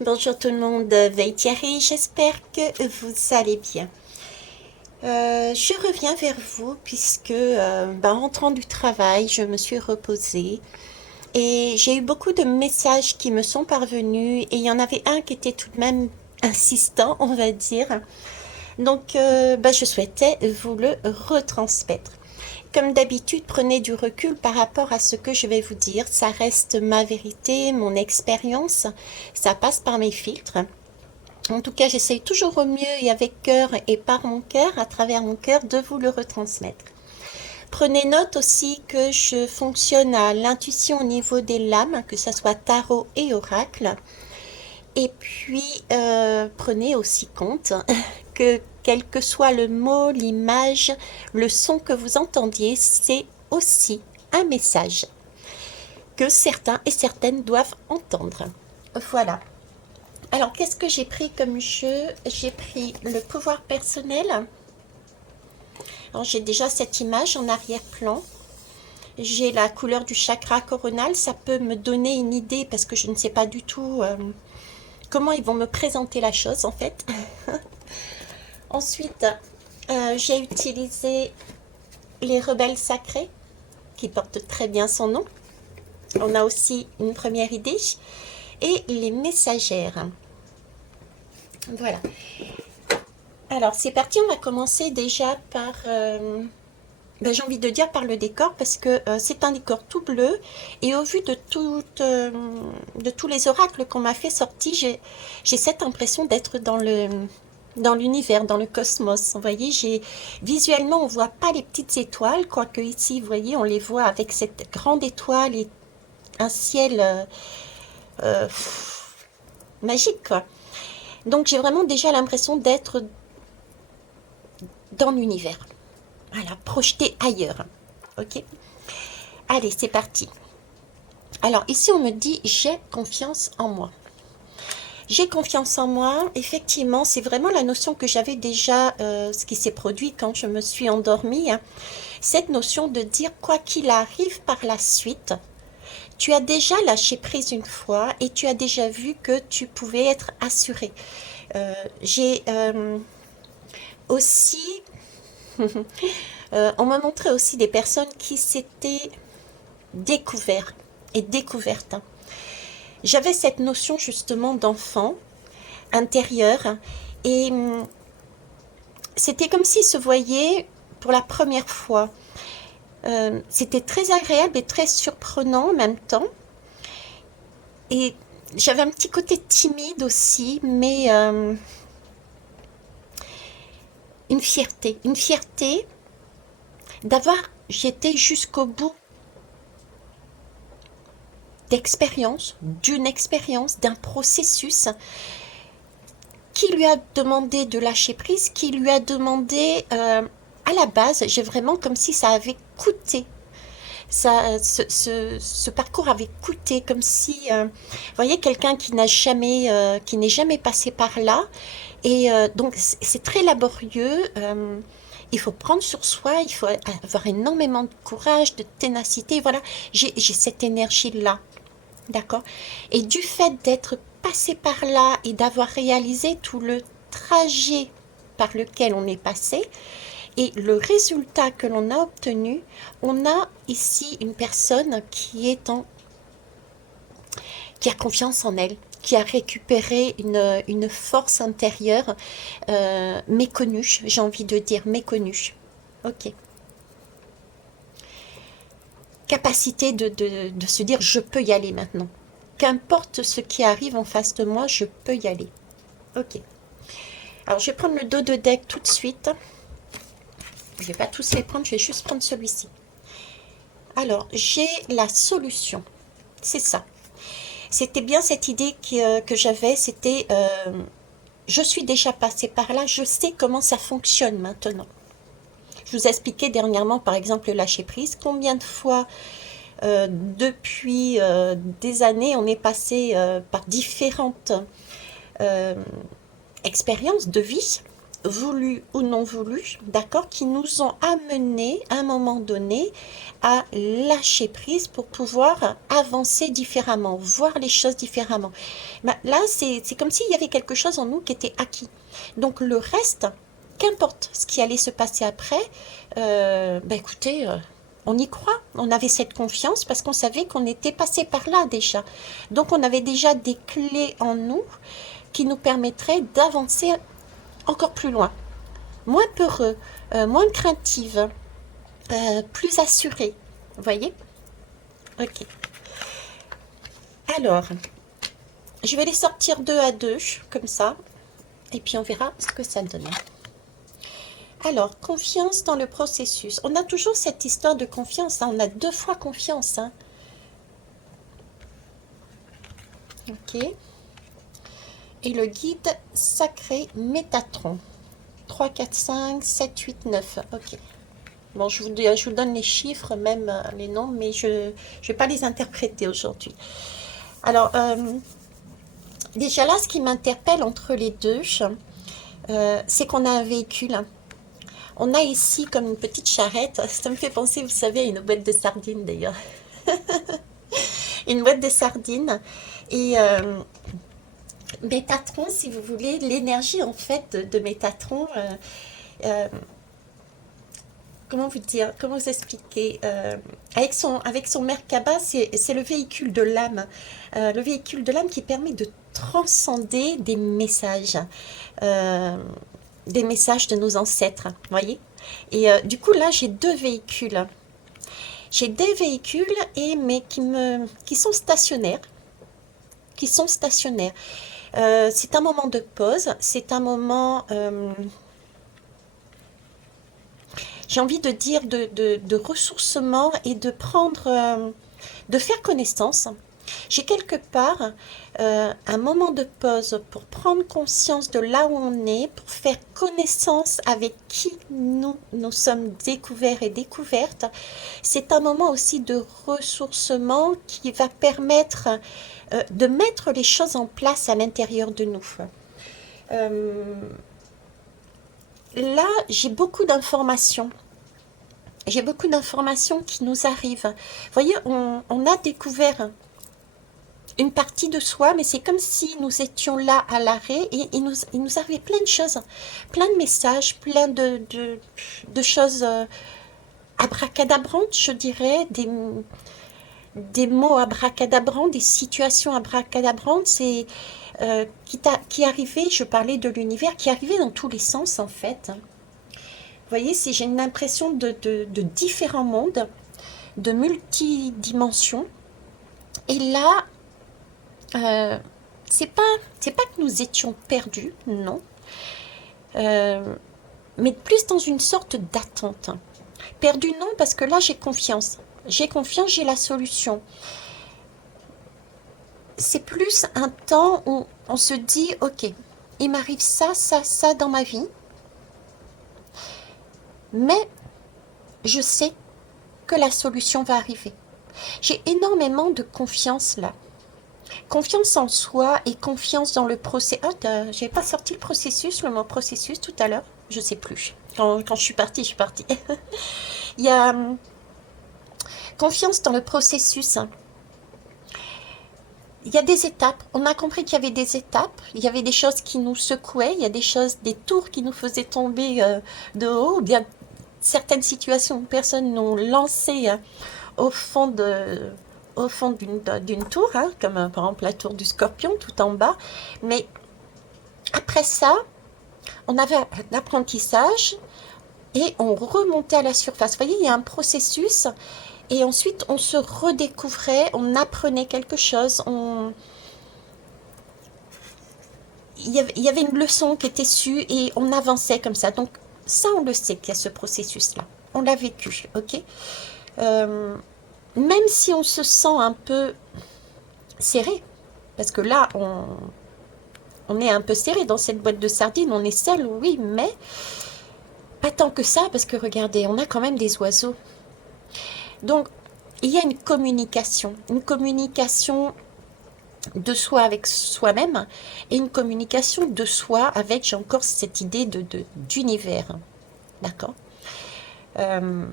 Bonjour tout le monde, Veille Thierry, j'espère que vous allez bien. Je reviens vers vous puisque, en rentrant du travail, je me suis reposée et j'ai eu beaucoup de messages qui me sont parvenus et il y en avait un qui était tout de même insistant, on va dire. Donc, je souhaitais vous le retransmettre. Comme d'habitude, prenez du recul par rapport à ce que je vais vous dire. Ça reste ma vérité, mon expérience. Ça passe par mes filtres. En tout cas, j'essaye toujours au mieux et avec cœur et par mon cœur, à travers mon cœur, de vous le retransmettre. Prenez note aussi que je fonctionne à l'intuition au niveau des lames, que ce soit tarot et oracle. Et puis, prenez aussi compte que quel que soit le mot, l'image, le son que vous entendiez, c'est aussi un message que certains et certaines doivent entendre. Voilà. Alors, qu'est-ce que j'ai pris comme jeu? J'ai pris le pouvoir personnel. Alors, j'ai déjà cette image en arrière-plan. J'ai la couleur du chakra coronal. Ça peut me donner une idée parce que je ne sais pas du tout comment ils vont me présenter la chose en fait. Ensuite, j'ai utilisé les rebelles sacrés qui portent très bien son nom. On a aussi une première idée. Et les messagères. Voilà. Alors, c'est parti, on va commencer déjà par, j'ai envie de dire par le décor, parce que c'est un décor tout bleu, et au vu de tous les oracles qu'on m'a fait sortir, j'ai cette impression d'être dans l'univers, dans le cosmos. Vous voyez, visuellement, on voit pas les petites étoiles, quoique ici, vous voyez, on les voit avec cette grande étoile et un ciel euh, magique, quoi. Donc, j'ai vraiment déjà l'impression d'être dans l'univers. Voilà, projeté ailleurs. Ok. Allez, c'est parti. Alors, ici, on me dit j'ai confiance en moi. J'ai confiance en moi, effectivement, c'est vraiment la notion que j'avais déjà, ce qui s'est produit quand je me suis endormie, hein. Cette notion de dire quoi qu'il arrive par la suite, tu as déjà lâché prise une fois et tu as déjà vu que tu pouvais être assuré. J'ai aussi, on m'a montré aussi des personnes qui s'étaient découvertes et découvertes. J'avais cette notion justement d'enfant intérieur et c'était comme s'ils se voyaient pour la première fois. C'était très agréable et très surprenant en même temps. Et j'avais un petit côté timide aussi, mais une fierté d'avoir, j'étais jusqu'au bout d'une expérience, d'un processus qui lui a demandé de lâcher prise, qui lui a demandé, à la base, j'ai vraiment comme si ça avait coûté. Ce parcours avait coûté comme si, vous voyez, quelqu'un qui n'est jamais passé par là. Et donc, c'est très laborieux. Il faut prendre sur soi, il faut avoir énormément de courage, de ténacité. Voilà, j'ai cette énergie-là. D'accord. Et du fait d'être passé par là et d'avoir réalisé tout le trajet par lequel on est passé et le résultat que l'on a obtenu, on a ici une personne qui a confiance en elle, qui a récupéré une force intérieure méconnue, j'ai envie de dire méconnue. Ok. Capacité de se dire je peux y aller maintenant. Qu'importe ce qui arrive en face de moi, je peux y aller. Ok. Alors je vais prendre le dos de deck tout de suite. Je ne vais pas tous les prendre, je vais juste prendre celui-ci. Alors j'ai la solution. C'est ça. C'était bien cette idée que j'avais, c'était je suis déjà passée par là, je sais comment ça fonctionne maintenant. Je vous ai expliqué dernièrement, par exemple, le lâcher prise. Combien de fois, depuis des années, on est passé par différentes euh, expériences de vie voulus ou non voulus, d'accord, qui nous ont amenés à un moment donné à lâcher prise pour pouvoir avancer différemment, voir les choses différemment. Ben, là, c'est comme s'il y avait quelque chose en nous qui était acquis. Donc le reste, qu'importe ce qui allait se passer après, ben écoutez, on y croit, on avait cette confiance parce qu'on savait qu'on était passé par là déjà. Donc on avait déjà des clés en nous qui nous permettraient d'avancer encore plus loin, moins peureux, moins craintive, plus assuré. Vous voyez? Ok. Alors, je vais les sortir deux à deux, comme ça, et puis on verra ce que ça donne. Alors, confiance dans le processus. On a toujours cette histoire de confiance, hein. On a deux fois confiance. Hein. Ok. Et le guide sacré Métatron. 3, 4, 5, 7, 8, 9. Ok. Bon, je vous donne les chiffres, même les noms, mais je ne vais pas les interpréter aujourd'hui. Alors, déjà là, ce qui m'interpelle entre les deux, c'est qu'on a un véhicule. On a ici comme une petite charrette. Ça me fait penser, vous savez, à une boîte de sardines d'ailleurs. Une boîte de sardines. Et Métatron, si vous voulez, l'énergie en fait de Métatron, euh, comment vous dire, comment vous expliquer, avec son Merkaba, c'est le véhicule de l'âme. Le véhicule de l'âme qui permet de transcender euh, des messages de nos ancêtres, voyez. Et du coup, là, j'ai deux véhicules. J'ai des véhicules, mais qui sont stationnaires. Qui sont stationnaires. C'est un moment de pause, c'est un moment, j'ai envie de dire, de ressourcement et de prendre, de faire connaissance. J'ai quelque part un moment de pause pour prendre conscience de là où on est, pour faire connaissance avec qui nous sommes découverts et découvertes. C'est un moment aussi de ressourcement qui va permettre de mettre les choses en place à l'intérieur de nous. Euh, Là, j'ai beaucoup d'informations. J'ai beaucoup d'informations qui nous arrivent. Vous voyez, on a découvert une partie de soi, mais c'est comme si nous étions là à l'arrêt et il nous arrivait plein de choses, plein de messages, plein de choses abracadabrantes, je dirais, des mots abracadabrants, des situations abracadabrantes, c'est qui arrivait, je parlais de l'univers, qui arrivait dans tous les sens en fait. Vous voyez, j'ai une impression de différents mondes, de multidimensions. Et là, euh, c'est pas que nous étions perdus, non, euh, mais plus dans une sorte d'attente. Perdu, non, parce que là, j'ai confiance. J'ai confiance, j'ai la solution. C'est plus un temps où on se dit, ok, il m'arrive ça dans ma vie, mais je sais que la solution va arriver. J'ai énormément de confiance là. Confiance en soi et confiance dans le processus. Ah, j'ai pas sorti le mot processus tout à l'heure. Je sais plus. Quand je suis partie, je suis partie. Il y a confiance dans le processus. Il y a des étapes. On a compris qu'il y avait des étapes. Il y avait des choses qui nous secouaient. Il y a des choses, des tours qui nous faisaient tomber de haut. Ou bien certaines situations où personnes nous lançaient au fond de, au fond d'une tour, hein, comme par exemple la tour du Scorpion tout en bas. Mais après ça, on avait un apprentissage et on remontait à la surface. Vous voyez, il y a un processus et ensuite on se redécouvrait, on apprenait quelque chose, il y avait une leçon qui était su et on avançait comme ça. Donc ça, on le sait qu'il y a ce processus-là. On l'a vécu, ok. Euh, Même si on se sent un peu serré, parce que là, on est un peu serré dans cette boîte de sardines, on est seul, oui, mais pas tant que ça, parce que regardez, on a quand même des oiseaux. Donc, il y a une communication de soi avec soi-même et une communication de soi avec, j'ai encore cette idée d'univers. D'accord. Euh,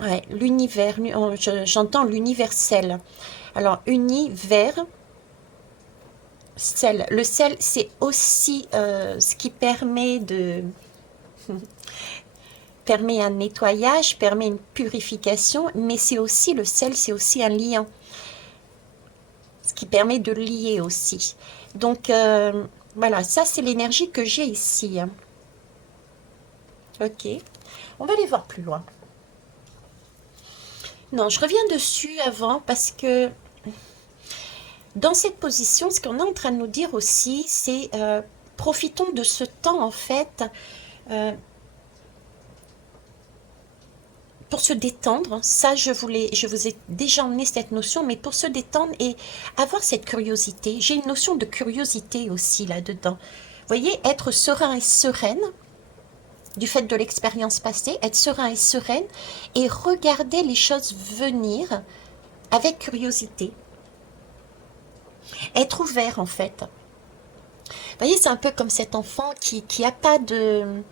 ouais, l'univers, j'entends l'universel. Alors, univers, sel. Le sel, c'est aussi ce qui permet un nettoyage, permet une purification, mais c'est aussi le sel, c'est aussi un lien, ce qui permet de lier aussi. Donc, voilà, ça c'est l'énergie que j'ai ici. Ok, on va aller voir plus loin. Non, je reviens dessus avant parce que dans cette position, ce qu'on est en train de nous dire aussi, c'est profitons de ce temps en fait euh, pour se détendre. Ça, je vous ai déjà emmené cette notion, mais pour se détendre et avoir cette curiosité. J'ai une notion de curiosité aussi là-dedans. Vous voyez, être serein et sereine du fait de l'expérience passée, être serein et sereine et regarder les choses venir avec curiosité. Être ouvert en fait. Vous voyez, c'est un peu comme cet enfant qui a pas de...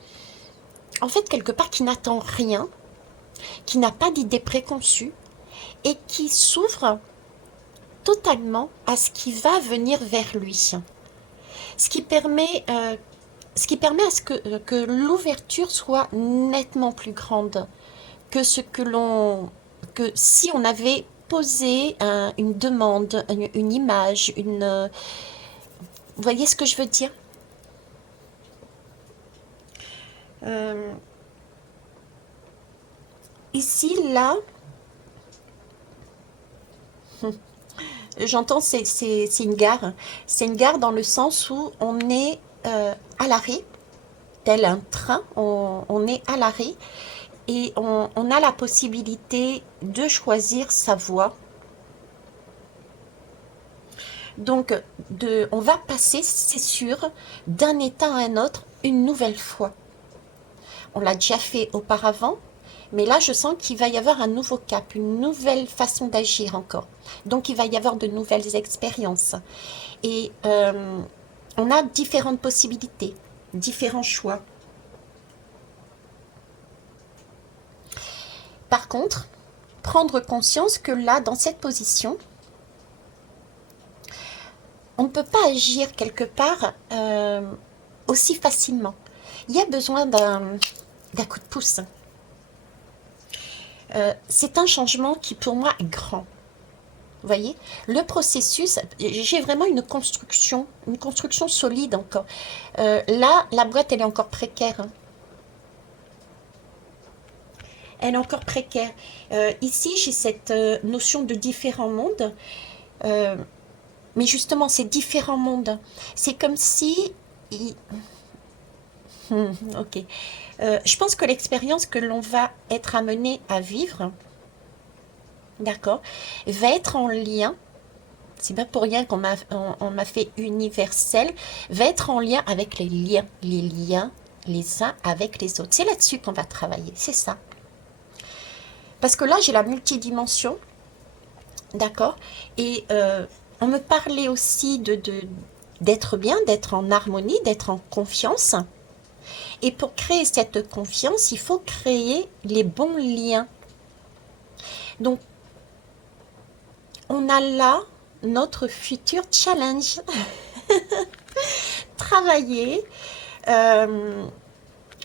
En fait, quelque part, qui n'attend rien, qui n'a pas d'idée préconçue et qui s'ouvre totalement à ce qui va venir vers lui. Ce qui permet, ce qui permet à ce que l'ouverture soit nettement plus grande que ce que l'on... que si on avait posé une demande, une image, une... Vous voyez ce que je veux dire? Euh, Ici, là, j'entends c'est une gare. C'est une gare dans le sens où on est à l'arrêt, tel un train, on est à l'arrêt et on a la possibilité de choisir sa voie. Donc, on va passer, c'est sûr, d'un état à un autre une nouvelle fois. On l'a déjà fait auparavant, mais là, je sens qu'il va y avoir un nouveau cap, une nouvelle façon d'agir encore. Donc, il va y avoir de nouvelles expériences. Et on a différentes possibilités, différents choix. Par contre, prendre conscience que là, dans cette position, on ne peut pas agir quelque part aussi facilement. Il y a besoin d'un coup de pouce. C'est un changement qui pour moi est grand. Vous voyez, le processus, j'ai vraiment une construction solide encore. Là, la boîte, elle est encore précaire. Hein. Elle est encore précaire. Ici, j'ai cette notion de différents mondes. Euh, mais justement, ces différents mondes, c'est comme si... ok. Je pense que l'expérience que l'on va être amené à vivre, d'accord, va être en lien, c'est pas pour rien on m'a fait universel, va être en lien avec les liens les uns avec les autres. C'est là-dessus qu'on va travailler, c'est ça. Parce que là, j'ai la multidimension, d'accord, et on me parlait aussi d'être bien, d'être en harmonie, d'être en confiance. Et pour créer cette confiance, il faut créer les bons liens. Donc, on a là notre futur challenge. Travailler euh,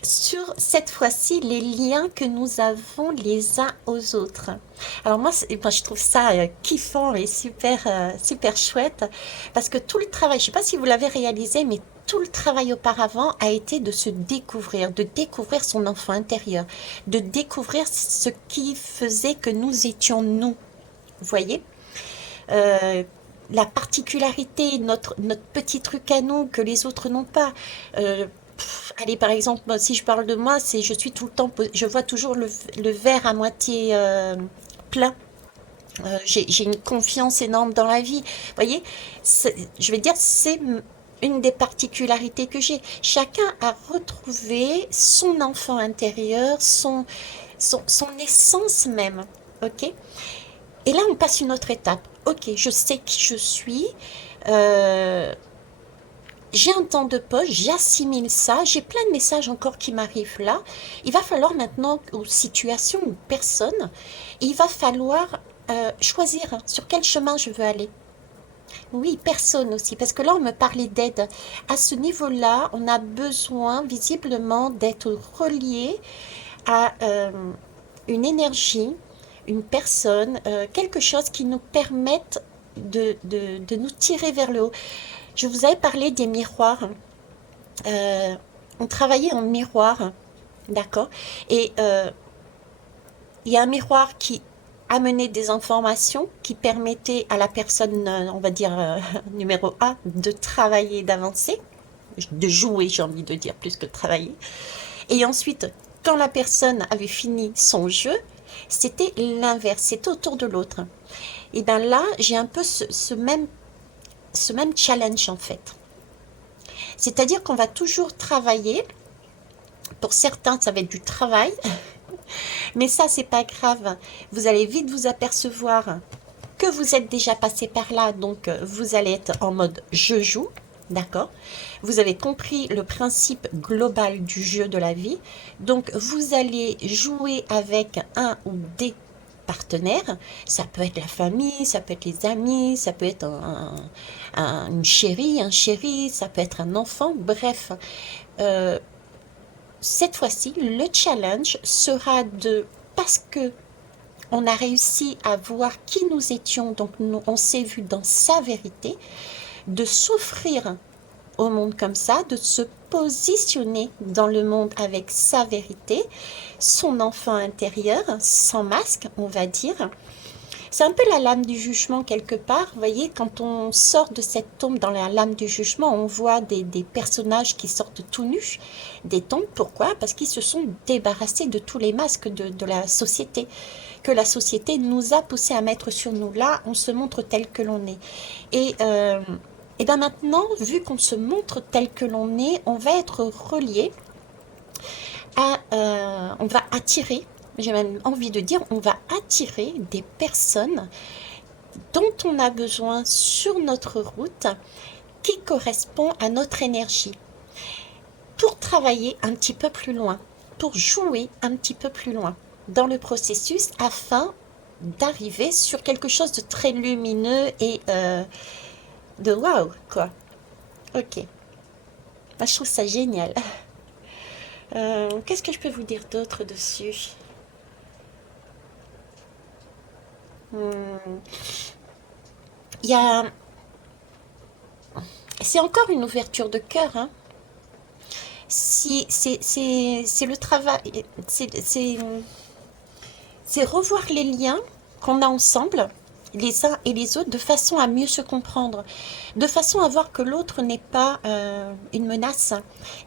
sur cette fois-ci les liens que nous avons les uns aux autres. Alors moi, je trouve ça kiffant et super chouette parce que tout le travail, je ne sais pas si vous l'avez réalisé, mais tout le travail auparavant a été de découvrir son enfant intérieur, de découvrir ce qui faisait que nous étions nous. Vous voyez euh, la particularité, notre petit truc à nous que les autres n'ont pas. Allez, par exemple, moi, si je parle de moi, c'est je suis tout le temps, je vois toujours le verre à moitié plein. J'ai une confiance énorme dans la vie. Vous voyez, je vais dire, c'est une des particularités que j'ai. Chacun a retrouvé son enfant intérieur, son essence même. Ok. Et là, on passe une autre étape. ok, je sais qui je suis, euh, j'ai un temps de pause, j'assimile ça, j'ai plein de messages encore qui m'arrivent là. Il va falloir maintenant, aux situations, aux personnes, il va falloir choisir sur quel chemin je veux aller. Oui, personne aussi, parce que là, on me parlait d'aide. À ce niveau-là, on a besoin visiblement d'être relié à une énergie, une personne, quelque chose qui nous permette de nous tirer vers le haut. Je vous avais parlé des miroirs. Euh, on travaillait en miroir, d'accord. Et il y a un miroir qui amenait des informations qui permettaient à la personne, on va dire, numéro un, de travailler, d'avancer, de jouer, j'ai envie de dire, plus que de travailler. Et ensuite, quand la personne avait fini son jeu, c'était l'inverse, c'était autour de l'autre. Et bien là, j'ai un peu ce même challenge en fait. C'est-à-dire qu'on va toujours travailler. Pour certains, ça va être du travail, mais ça, c'est pas grave. Vous allez vite vous apercevoir que vous êtes déjà passé par là, donc vous allez être en mode je joue, d'accord. Vous avez compris le principe global du jeu de la vie, donc vous allez jouer avec un ou des partenaires. Ça peut être la famille, ça peut être les amis, ça peut être une chérie, un chéri, ça peut être un enfant, bref. Euh, cette fois-ci, le challenge sera de, parce que on a réussi à voir qui nous étions, donc on s'est vu dans sa vérité, de s'offrir au monde comme ça, de se positionner dans le monde avec sa vérité, son enfant intérieur, sans masque, on va dire. C'est un peu la lame du jugement quelque part. Vous voyez, quand on sort de cette tombe dans la lame du jugement, on voit des personnages qui sortent tout nus des tombes. Pourquoi? Parce qu'ils se sont débarrassés de tous les masques de la société, que la société nous a poussé à mettre sur nous. Là, on se montre tel que l'on est. Et bien maintenant, vu qu'on se montre tel que l'on est, on va être relié on va attirer, j'ai même envie de dire, on va attirer des personnes dont on a besoin sur notre route qui correspond à notre énergie pour travailler un petit peu plus loin, pour jouer un petit peu plus loin dans le processus afin d'arriver sur quelque chose de très lumineux et de waouh quoi. Ok, bah, je trouve ça génial. Qu'est-ce que je peux vous dire d'autre dessus? Hmm, Il y a, c'est encore une ouverture de cœur, hein. Si, c'est le travail, c'est revoir les liens qu'on a ensemble, les uns et les autres, de façon à mieux se comprendre, de façon à voir que l'autre n'est pas une menace,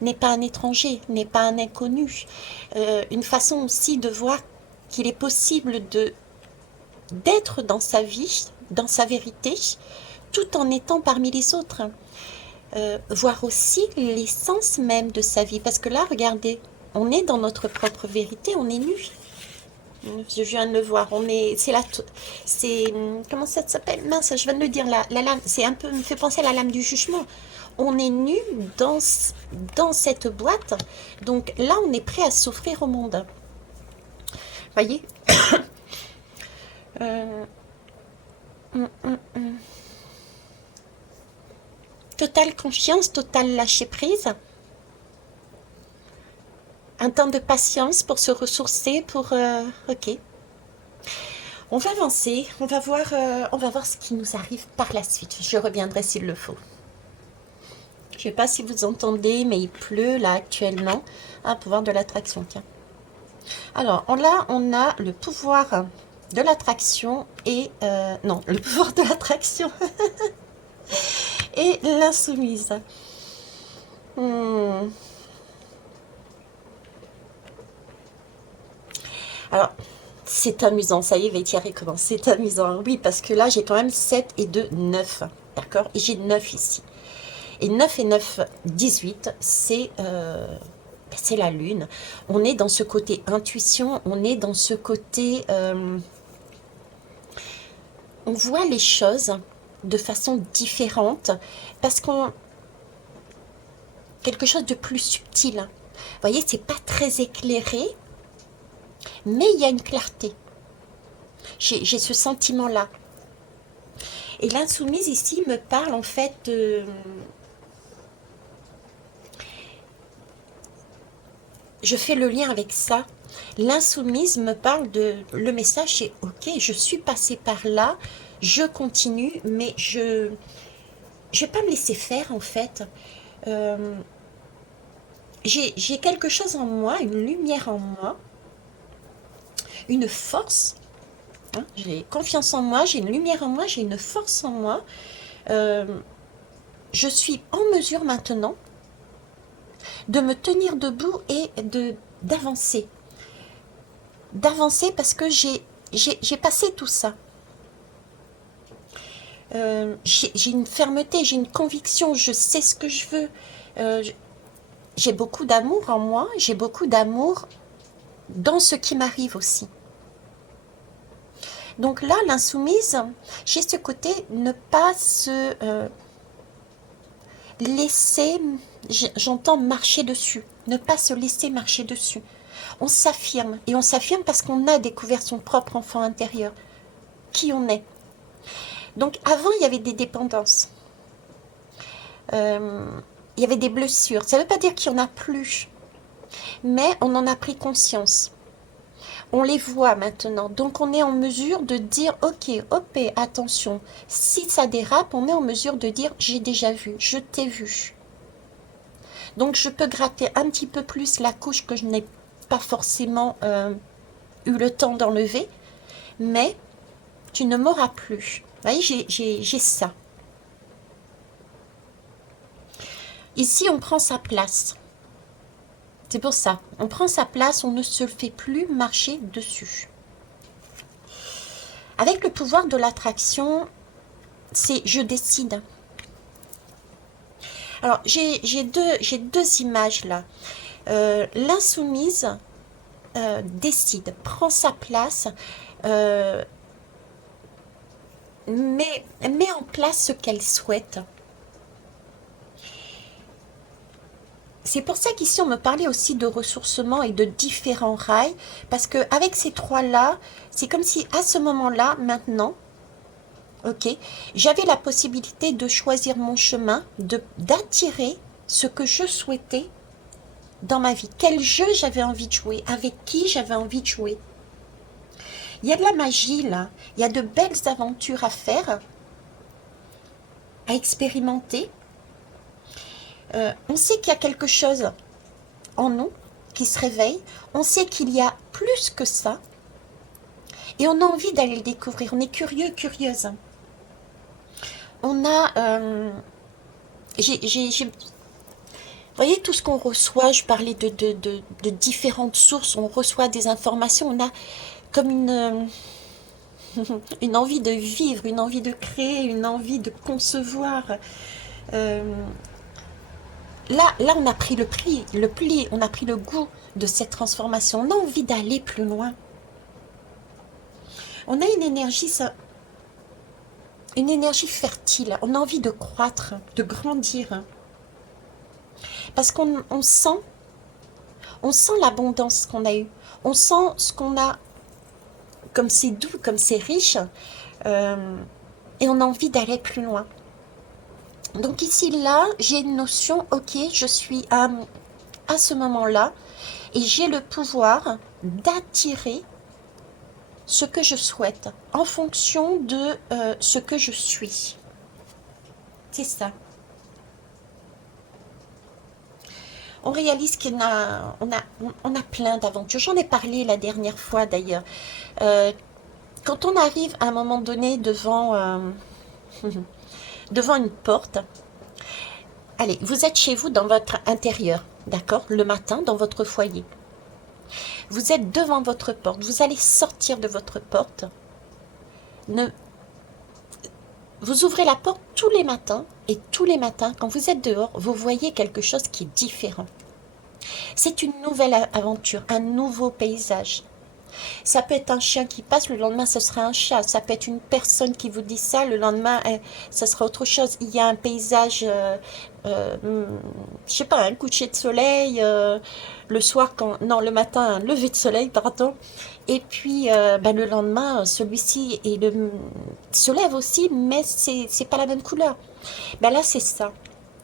n'est pas un étranger, n'est pas un inconnu. Une façon aussi de voir qu'il est possible d'être dans sa vie, dans sa vérité, tout en étant parmi les autres. Voir aussi l'essence même de sa vie. Parce que là, regardez, on est dans notre propre vérité, on est nu. Je viens de le voir, on est, c'est, comment ça s'appelle? Mince, je viens de le dire, la lame, c'est un peu, me fait penser à la lame du jugement. On est nu dans cette boîte, donc là, on est prêt à s'offrir au monde. Voyez? Euh, hum, hum, hum. Totale confiance, totale lâcher prise. Un temps de patience pour se ressourcer, pour... ok. On va avancer, on va voir ce qui nous arrive par la suite. Je reviendrai s'il le faut. Je ne sais pas si vous entendez, mais il pleut là actuellement. Ah, pouvoir de l'attraction, tiens. Alors, là, on a le pouvoir de l'attraction et... non, le pouvoir de l'attraction et l'insoumise. Hmm. Alors, c'est amusant, ça y est, Vétiari commence. C'est amusant, oui, parce que là, j'ai quand même 7 et 2, 9. D'accord. Et j'ai 9 ici. Et 9 et 9, 18, c'est la lune. On est dans ce côté intuition, on est dans ce côté on voit les choses de façon différente parce qu'on quelque chose de plus subtil. Vous voyez, c'est pas très éclairé, mais il y a une clarté. J'ai ce sentiment-là. Et l'insoumise ici me parle en fait de... Je fais le lien avec ça. L'insoumise me parle de... Le message c'est ok, je suis passée par là, je continue, mais je vais pas me laisser faire en fait. Euh, j'ai quelque chose en moi, une lumière en moi, une force. Hein, j'ai confiance en moi, j'ai une lumière en moi, j'ai une force en moi. Euh, je suis en mesure maintenant de me tenir debout et d'avancer. D'avancer parce que j'ai passé tout ça. J'ai une fermeté, j'ai une conviction, je sais ce que je veux. Euh, j'ai beaucoup d'amour en moi, j'ai beaucoup d'amour dans ce qui m'arrive aussi. Donc là, l'insoumise, j'ai ce côté ne pas se laisser, j'entends marcher dessus, ne pas se laisser marcher dessus. On s'affirme, et on s'affirme parce qu'on a découvert son propre enfant intérieur, qui on est. Donc avant, il y avait des dépendances, il y avait des blessures. Ça ne veut pas dire qu'il n'y en a plus, mais on en a pris conscience. On les voit maintenant, donc on est en mesure de dire ok, hop, attention, si ça dérape, on est en mesure de dire j'ai déjà vu, je t'ai vu. Donc je peux gratter un petit peu plus la couche que je n'ai pas forcément eu le temps d'enlever, mais tu ne m'auras plus. Vous voyez, j'ai ça. Ici, on prend sa place. C'est pour ça, on prend sa place, on ne se fait plus marcher dessus. Avec le pouvoir de l'attraction, c'est je décide. Alors, j'ai deux images là. L'insoumise décide, prend sa place, met en place ce qu'elle souhaite. C'est pour ça qu'ici on me parlait aussi de ressourcement et de différents rails, parce qu'avec ces trois-là, c'est comme si à ce moment-là, maintenant, ok, j'avais la possibilité de choisir mon chemin, d'attirer ce que je souhaitais dans ma vie. Quel jeu j'avais envie de jouer, avec qui j'avais envie de jouer. Il y a de la magie là, il y a de belles aventures à faire, à expérimenter. On sait qu'il y a quelque chose en nous qui se réveille, on sait qu'il y a plus que ça, et on a envie d'aller le découvrir, on est curieux, curieuse. On a... vous voyez tout ce qu'on reçoit, je parlais de différentes sources, on reçoit des informations, on a comme une envie de vivre, une envie de créer, une envie de concevoir. Là, on a pris le pli, on a pris le goût de cette transformation. On a envie d'aller plus loin. On a une énergie fertile. On a envie de croître, de grandir. Parce qu'on sent l'abondance qu'on a eue. On sent ce qu'on a, comme c'est doux, comme c'est riche. Et on a envie d'aller plus loin. Donc ici, là, j'ai une notion, ok, je suis à ce moment-là, et j'ai le pouvoir d'attirer ce que je souhaite en fonction de ce que je suis. C'est ça. On réalise qu'on a plein d'aventures. J'en ai parlé la dernière fois d'ailleurs. Quand on arrive à un moment donné devant... devant une porte. Allez, vous êtes chez vous dans votre intérieur, d'accord? Le matin, dans votre foyer. Vous êtes devant votre porte. Vous allez sortir de votre porte. Vous ouvrez la porte tous les matins. Et tous les matins, quand vous êtes dehors, vous voyez quelque chose qui est différent. C'est une nouvelle aventure, un nouveau paysage. Ça peut être un chien qui passe, le lendemain ce sera un chat. Ça peut être une personne qui vous dit ça, le lendemain ça sera autre chose. Il y a un paysage, je sais pas, un coucher de soleil, le soir quand, non le matin un lever de soleil, pardon. Et puis ben, le lendemain celui-ci se lève aussi, mais c'est pas la même couleur. Ben là c'est ça.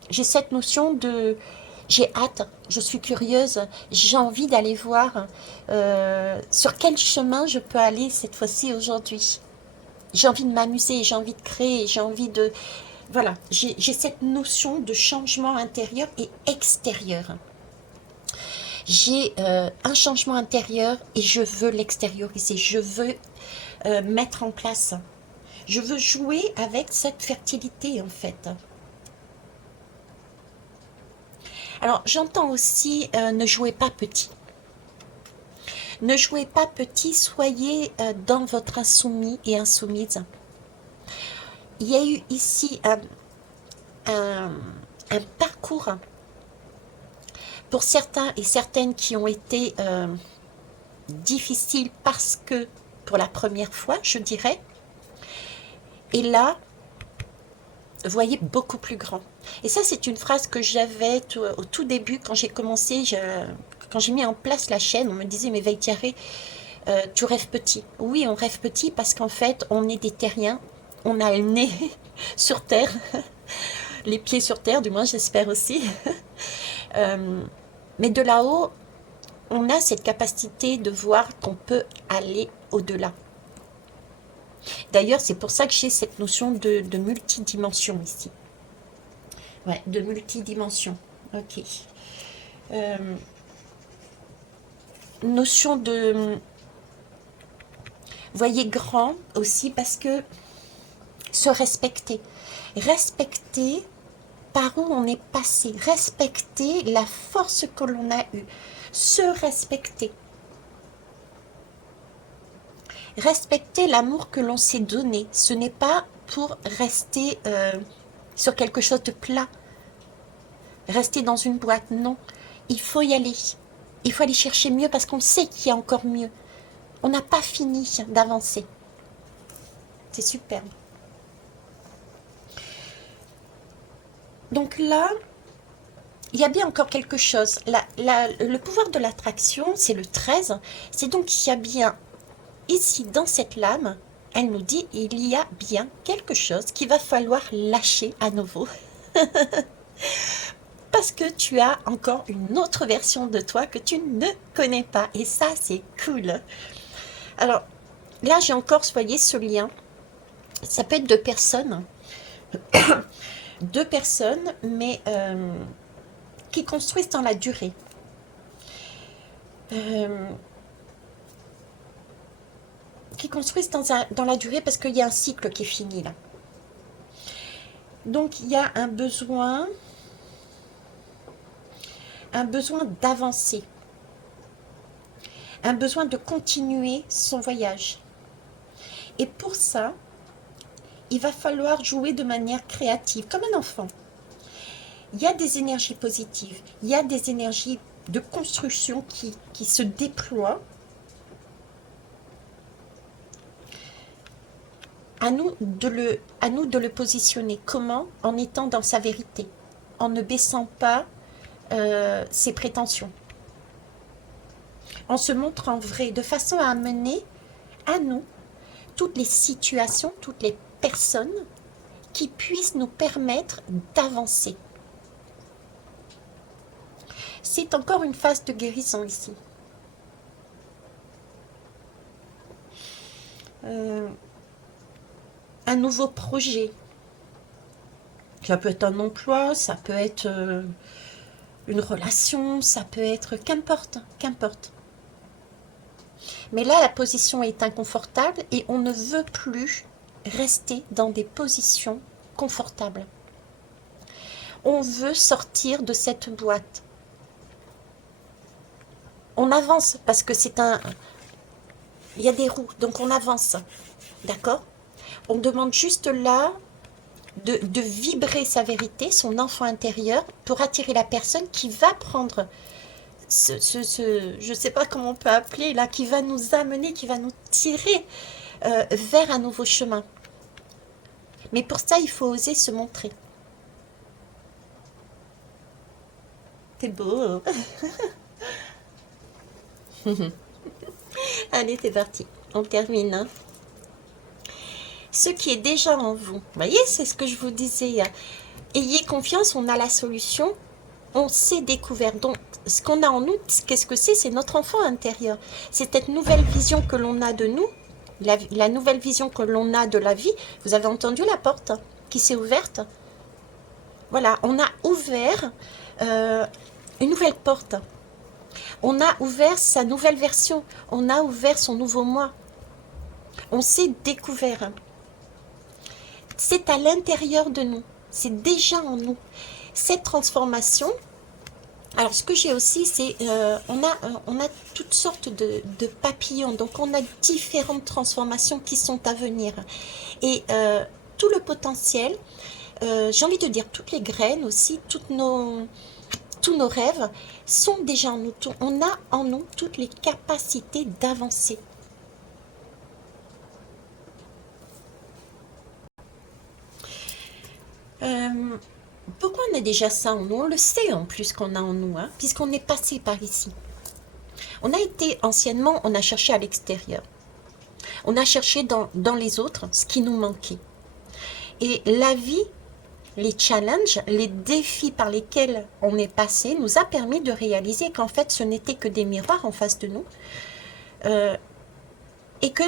J'ai cette notion de j'ai hâte, je suis curieuse, j'ai envie d'aller voir sur quel chemin je peux aller cette fois-ci aujourd'hui. J'ai envie de m'amuser, j'ai envie de créer, j'ai envie de... Voilà, j'ai cette notion de changement intérieur et extérieur. J'ai un changement intérieur et je veux l'extérioriser, je veux mettre en place. Je veux jouer avec cette fertilité en fait. Alors j'entends aussi ne jouez pas petit. Ne jouez pas petit, soyez dans votre insoumis et insoumise. Il y a eu ici un parcours pour certains et certaines qui ont été difficiles parce que pour la première fois, je dirais. Et là, vous voyez beaucoup plus grand. Et ça, c'est une phrase que j'avais au tout début quand j'ai commencé, quand j'ai mis en place la chaîne. On me disait, mais Veille Thierry, tu rêves petit. Oui, on rêve petit parce qu'en fait, on est des terriens. On a le nez sur terre, les pieds sur terre, du moins j'espère aussi. Mais de là-haut, on a cette capacité de voir qu'on peut aller au-delà. D'ailleurs, c'est pour ça que j'ai cette notion de multidimension ici. Ouais, de multidimension. Ok. Notion de... Voyez grand aussi parce que se respecter. Respecter par où on est passé. Respecter la force que l'on a eue. Se respecter. Respecter l'amour que l'on s'est donné. Ce n'est pas pour rester sur quelque chose de plat. Rester dans une boîte, non. Il faut y aller. Il faut aller chercher mieux parce qu'on sait qu'il y a encore mieux. On n'a pas fini d'avancer. C'est superbe. Donc là, il y a bien encore quelque chose. Le pouvoir de l'attraction, c'est le 13. C'est donc qu'il y a bien, ici, dans cette lame, elle nous dit, il y a bien quelque chose qu'il va falloir lâcher à nouveau. Parce que tu as encore une autre version de toi que tu ne connais pas. Et ça, c'est cool. Alors, là, j'ai encore, voyez, ce lien. Ça peut être deux personnes. Deux personnes, mais qui construisent dans la durée. Qui construisent dans la durée parce qu'il y a un cycle qui est fini, là. Donc, il y a un besoin d'avancer. Un besoin de continuer son voyage. Et pour ça, il va falloir jouer de manière créative, comme un enfant. Il y a des énergies positives, il y a des énergies de construction qui se déploient. À nous de le positionner. Comment? En étant dans sa vérité, en ne baissant pas ses prétentions, en se montrant vrai, de façon à amener à nous toutes les situations, toutes les personnes qui puissent nous permettre d'avancer. C'est encore une phase de guérison ici. Un nouveau projet. Ça peut être un emploi, ça peut être une relation, ça peut être qu'importe, qu'importe. Mais là, la position est inconfortable et on ne veut plus rester dans des positions confortables. On veut sortir de cette boîte. On avance parce que il y a des roues, donc on avance. D'accord? On demande juste là de vibrer sa vérité, son enfant intérieur, pour attirer la personne qui va prendre je ne sais pas comment on peut appeler, là, qui va nous amener, qui va nous tirer vers un nouveau chemin. Mais pour ça, il faut oser se montrer. C'est beau. Allez, c'est parti. On termine, hein. Ce qui est déjà en vous. Vous voyez, c'est ce que je vous disais. Ayez confiance, on a la solution. On s'est découvert. Donc, ce qu'on a en nous, qu'est-ce que c'est? C'est notre enfant intérieur. C'est cette nouvelle vision que l'on a de nous, la nouvelle vision que l'on a de la vie. Vous avez entendu la porte qui s'est ouverte? Voilà, on a ouvert une nouvelle porte. On a ouvert sa nouvelle version. On a ouvert son nouveau moi. On s'est découvert. C'est à l'intérieur de nous. C'est déjà en nous. Cette transformation, alors ce que j'ai aussi, c'est on a toutes sortes de papillons. Donc on a différentes transformations qui sont à venir. Et tout le potentiel, j'ai envie de dire toutes les graines aussi, tous nos rêves sont déjà en nous. On a en nous toutes les capacités d'avancer. Pourquoi on a déjà ça en nous? On le sait en plus qu'on a en nous, hein, puisqu'on est passé par ici. On a été anciennement, on a cherché à l'extérieur. On a cherché dans les autres ce qui nous manquait. Et la vie, les challenges, les défis par lesquels on est passé nous a permis de réaliser qu'en fait ce n'était que des miroirs en face de nous et que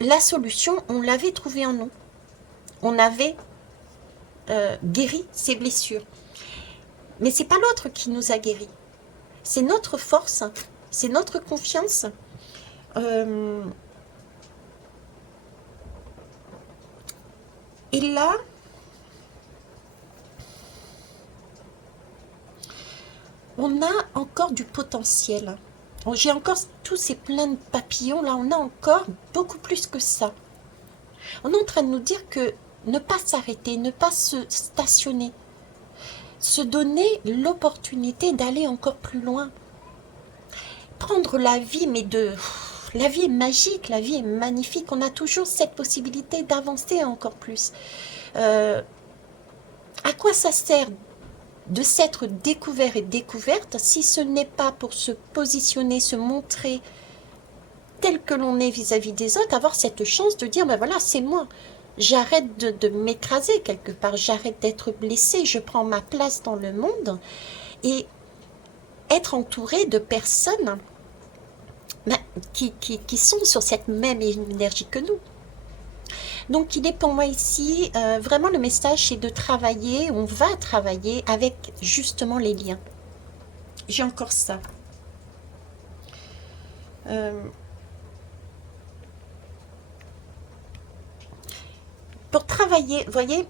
la solution, on l'avait trouvée en nous. On avait guéri ses blessures. Mais c'est pas l'autre qui nous a guéris. C'est notre force, c'est notre confiance. Et là, on a encore du potentiel. J'ai encore tous ces pleins de papillons, là on a encore beaucoup plus que ça. On est en train de nous dire que ne pas s'arrêter, ne pas se stationner, se donner l'opportunité d'aller encore plus loin. Prendre la vie, mais la vie est magique, la vie est magnifique, on a toujours cette possibilité d'avancer encore plus. À quoi ça sert de s'être découvert et découverte si ce n'est pas pour se positionner, se montrer tel que l'on est vis-à-vis des autres, avoir cette chance de dire, ben voilà, c'est moi. J'arrête de m'écraser quelque part, j'arrête d'être blessée, je prends ma place dans le monde et être entourée de personnes qui sont sur cette même énergie que nous. Donc il est pour moi ici, vraiment le message c'est de travailler, on va travailler avec justement les liens. J'ai encore ça. Pour travailler, vous voyez,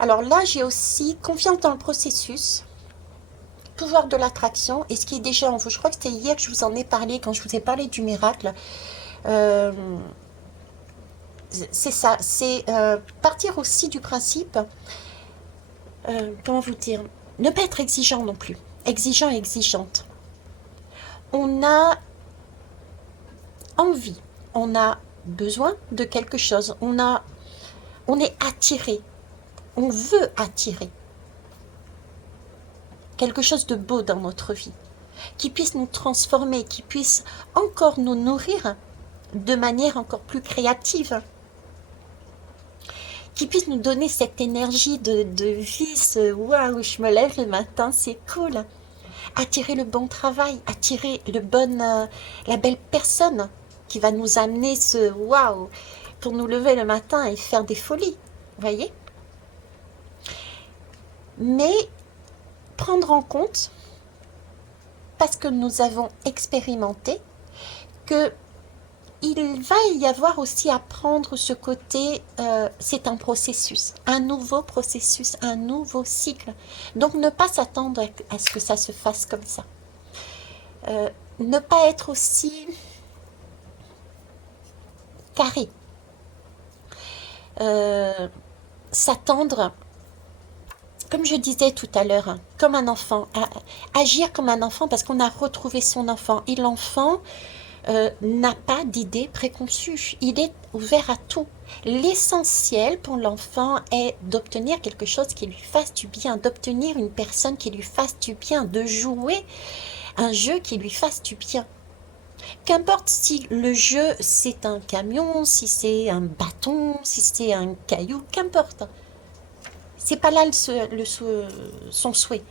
alors là j'ai aussi confiance dans le processus, pouvoir de l'attraction et ce qui est déjà en vous. Je crois que c'était hier que je vous en ai parlé quand je vous ai parlé du miracle. C'est ça, c'est partir aussi du principe, comment vous dire, ne pas être exigeant non plus, exigeant et exigeante. On a envie, on a besoin de quelque chose, on est attiré, on veut attirer quelque chose de beau dans notre vie, qui puisse nous transformer, qui puisse encore nous nourrir de manière encore plus créative, qui puisse nous donner cette énergie de vie, ce waouh, je me lève le matin, c'est cool. Attirer le bon travail, attirer la belle personne qui va nous amener ce waouh pour nous lever le matin et faire des folies, vous voyez. Mais prendre en compte, parce que nous avons expérimenté, que il va y avoir aussi à prendre ce côté, c'est un processus, un nouveau processus, un nouveau cycle. Donc ne pas s'attendre à ce que ça se fasse comme ça. Ne pas être aussi carré. S'attendre, comme je disais tout à l'heure, hein, comme un enfant, agir comme un enfant parce qu'on a retrouvé son enfant. Et l'enfant n'a pas d'idée préconçue. Il est ouvert à tout. L'essentiel pour l'enfant est d'obtenir quelque chose qui lui fasse du bien, d'obtenir une personne qui lui fasse du bien, de jouer un jeu qui lui fasse du bien. Qu'importe si le jeu c'est un camion, si c'est un bâton, si c'est un caillou, qu'importe. C'est pas là son souhait.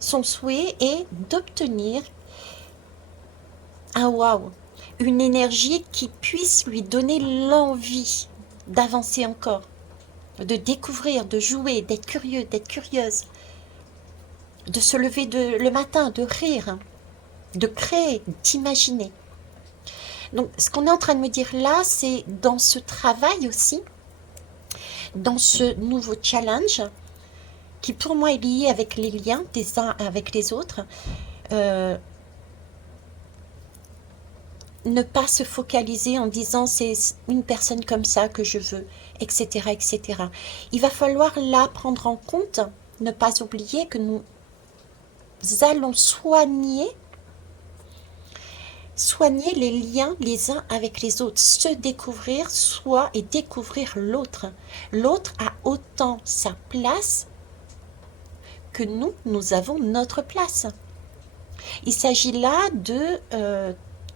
Son souhait est d'obtenir un waouh, une énergie qui puisse lui donner l'envie d'avancer encore, de découvrir, de jouer, d'être curieux, d'être curieuse, de se lever le matin, de rire, de créer, d'imaginer. Donc, ce qu'on est en train de me dire là, c'est dans ce travail aussi, dans ce nouveau challenge, qui pour moi est lié avec les liens des uns avec les autres, euh, ne pas se focaliser en disant c'est une personne comme ça que je veux, etc., etc. Il va falloir là prendre en compte, ne pas oublier que nous allons soigner les liens les uns avec les autres, se découvrir soi et découvrir l'autre. L'autre a autant sa place que nous avons notre place. Il s'agit là de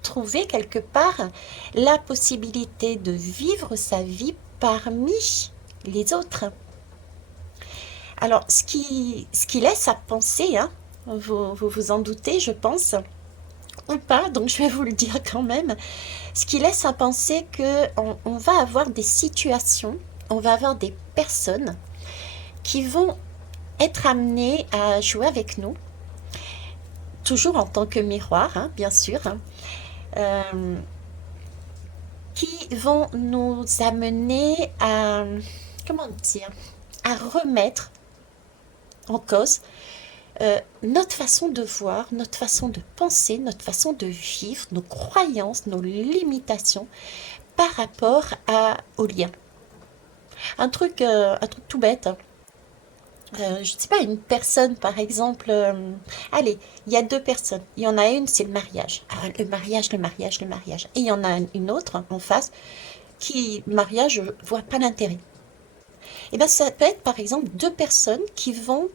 trouver quelque part la possibilité de vivre sa vie parmi les autres. Alors, ce qui laisse à penser, hein, vous en doutez, je pense, ou pas, donc je vais vous le dire quand même, ce qui laisse à penser qu'on va avoir des situations, on va avoir des personnes qui vont être amenées à jouer avec nous, toujours en tant que miroir, hein, bien sûr, hein, euh, qui vont nous amener à, comment dire, à remettre en cause notre façon de voir, notre façon de penser, notre façon de vivre, nos croyances, nos limitations par rapport au lien. Un truc tout bête. Je ne sais pas, une personne par exemple, allez, il y a deux personnes. Il y en a une, c'est le mariage. Ah, le mariage, le mariage, le mariage. Et il y en a une autre en face qui, mariage, je ne vois pas l'intérêt. Et bien ça peut être par exemple deux personnes qui vont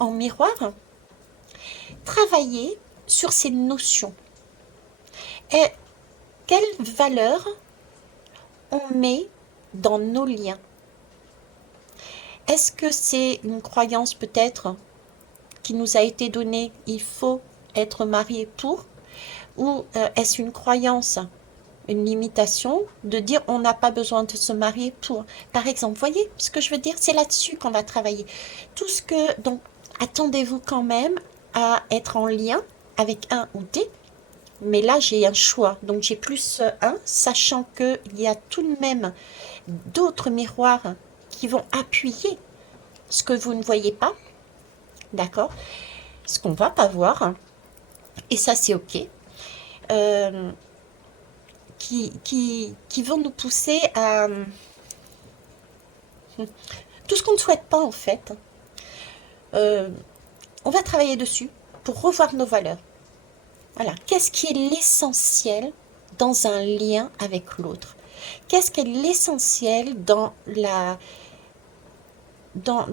en miroir travailler sur ces notions. Et quelle valeur on met dans nos liens? Est-ce que c'est une croyance peut-être qui nous a été donnée, il faut être marié pour? Ou est-ce une croyance, une limitation de dire on n'a pas besoin de se marier pour? Par exemple, voyez ce que je veux dire? C'est là-dessus qu'on va travailler. Tout ce que, donc, attendez-vous quand même à être en lien avec un ou des, mais là j'ai un choix, donc j'ai plus un, sachant qu'il y a tout de même d'autres miroirs qui vont appuyer ce que vous ne voyez pas, d'accord? Ce qu'on va pas voir, et ça c'est ok, euh, qui vont nous pousser à tout ce qu'on ne souhaite pas en fait. Euh, on va travailler dessus pour revoir nos valeurs. Voilà, qu'est-ce qui est l'essentiel dans un lien avec l'autre? Qu'est-ce qui est l'essentiel dans, dans,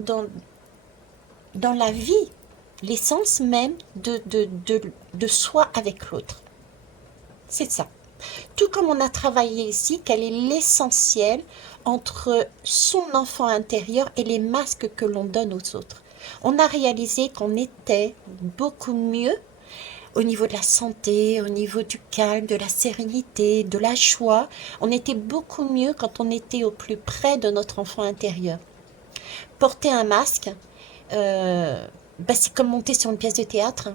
dans la vie, l'essence même de soi avec l'autre? C'est ça. Tout comme on a travaillé ici, quel est l'essentiel entre son enfant intérieur et les masques que l'on donne aux autres. On a réalisé qu'on était beaucoup mieux au niveau de la santé, au niveau du calme, de la sérénité, de la joie. On était beaucoup mieux quand on était au plus près de notre enfant intérieur. Porter un masque, c'est comme monter sur une pièce de théâtre.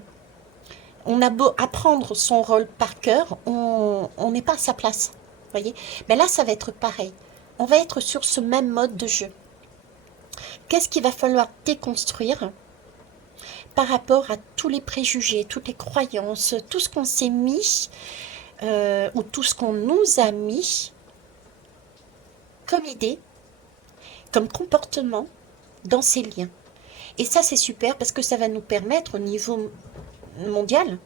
On a beau apprendre son rôle par cœur, on n'est pas à sa place. Voyez. Mais là, ça va être pareil. On va être sur ce même mode de jeu. Qu'est-ce qu'il va falloir déconstruire par rapport à tous les préjugés, toutes les croyances, tout ce qu'on s'est mis ou tout ce qu'on nous a mis comme idée, comme comportement, dans ces liens. Et ça, c'est super parce que ça va nous permettre au niveau mondial